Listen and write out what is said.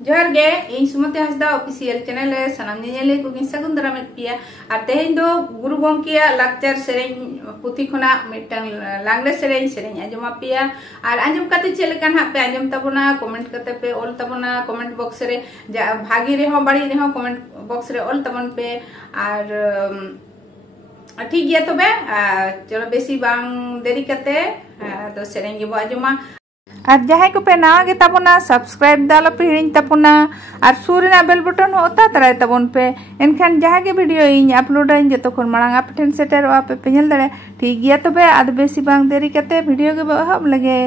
जोहार गे इन सुमति Hansda official channel रे सनाम नेले को सागुन दारामेद पिया और तेहेन दो गुरु गंकिया लाक्चर सेरेñ पुथि खना मिटang लांगले सेरेñ आंजमा पिया और आंजम काते चेल लेकान हा पे आंजम तबना कमेंट कते पे ऑल तबना कमेंट बॉक्स रे भागी रे हो बाड़ी रे हो कमेंट बॉक्स रे ऑल तबन पे और ठीक गया तबे चलो बेसी बांग देरी कते तो सेरेñ गे बो आंजमा और जहां को पे नवा गे तबना सब्सक्राइब दाला पे हिरिन तबना और सूरना बेल बटन होता तराय तबन पे एनखान जहां के वीडियो इन अपलोड इन जतो खन मांग आप ठेन सेटर वा पे पेल दड़े ठीक गया तबे आद बेसी बांग देरी कते वीडियो के बहब लगे